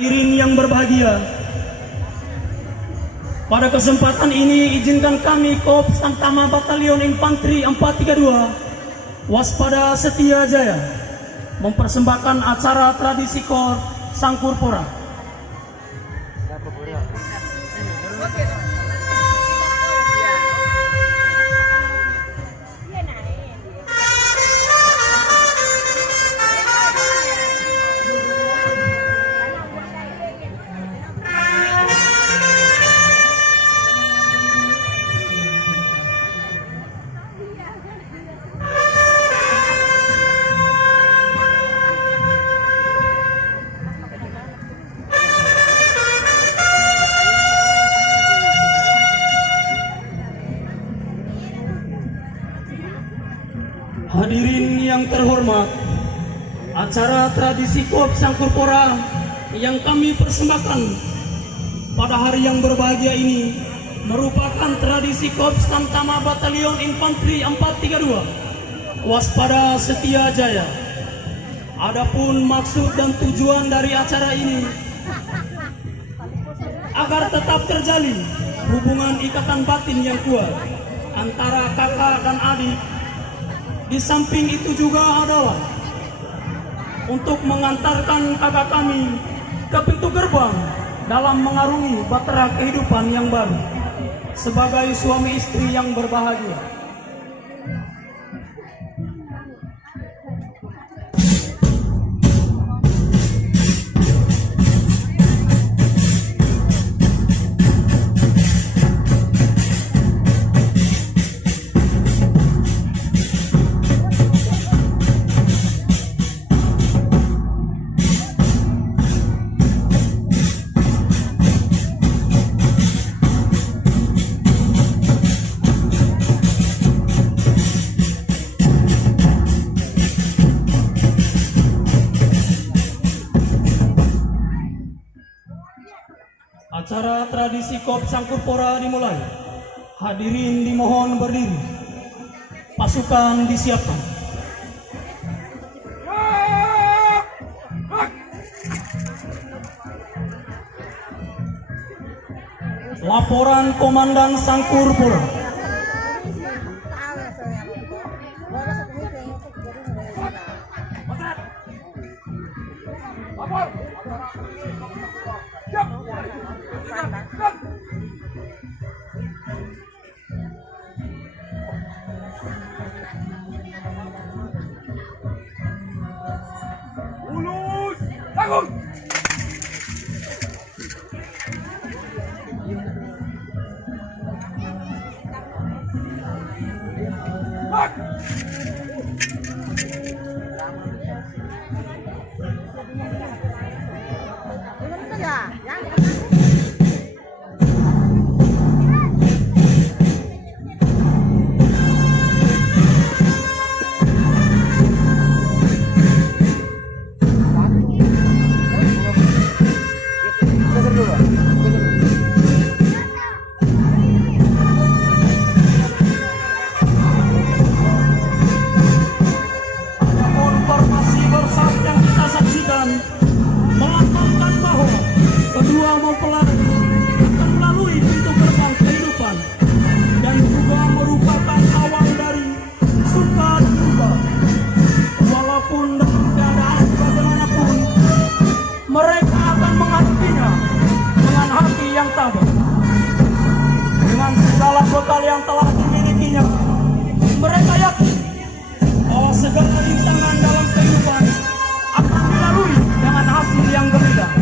Hadirin yang berbahagia, pada kesempatan ini izinkan kami Korps Tamtama Batalion Infanteri 432 Waspada Setia Jaya mempersembahkan acara tradisi Korps Sangkurpura. Hadirin yang terhormat, acara tradisi Korps Sangkurpura yang kami persembahkan pada hari yang berbahagia ini merupakan tradisi Korps Tamtama Batalion Infanteri 432 Waspada Setia Jaya. Adapun maksud dan tujuan dari acara ini agar tetap terjalin hubungan ikatan batin yang kuat antara kakak dan adik. Di samping itu juga adalah untuk mengantarkan kakak kami ke pintu gerbang dalam mengarungi bahtera kehidupan yang baru sebagai suami istri yang berbahagia. Acara tradisi Korps Sangkurpura dimulai. Hadirin dimohon berdiri. Pasukan disiapkan. Laporan Komandan Sangkurpura. Mulus, bangun. Melambangkan bahwa kedua mempelai akan melalui pintu gerbang kehidupan dan juga merupakan awal dari suka dan duka. Walaupun dalam keadaan bagaimanapun, mereka akan menghadapinya dengan hati yang tabah. Dengan segala bekal yang telah dimilikinya, mereka yakin bahwa segala rintangan dalam kehidupan akan dilalui dengan hasil yang gemilang.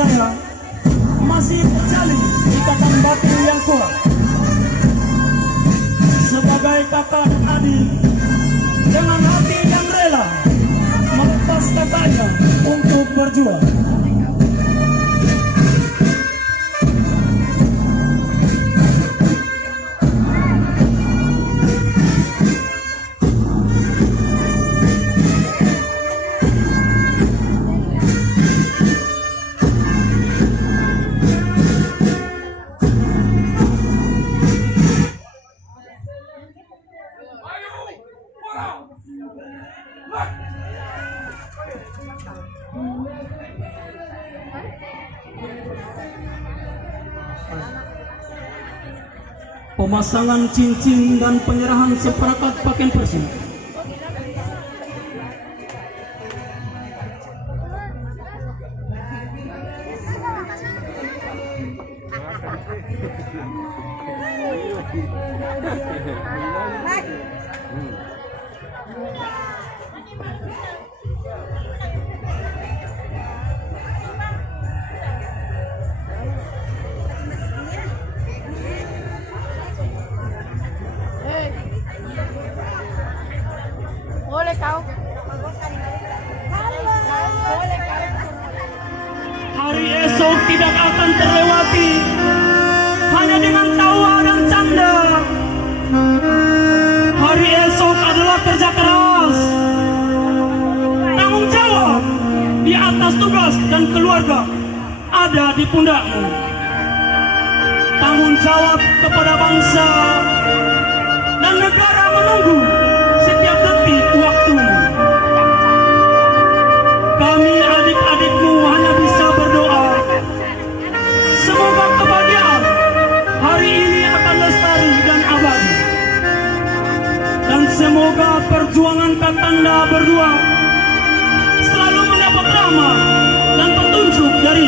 Jaya masih terjalin ikatan batin yang kuat. Sebagai kakak dan adik, dengan hati yang rela melepas kakaknya untuk berjuang. Pemasangan cincin dan penyerahan seperangkat pakaian bersih. Boleh kau. Hari esok tidak akan terlewati hanya dengan tawa dan canda. Hari esok adalah kerja keras, tanggung jawab di atas tugas dan keluarga ada di pundakmu. Tanggung jawab kepada bangsa dan negara menunggu setiap detik waktumu. Kami adik-adikmu hanya bisa berdoa, semoga kebahagiaan hari ini akan lestari dan abadi. Dan semoga perjuangan Kakanda berdua selalu mendapat rahmat dan petunjuk dari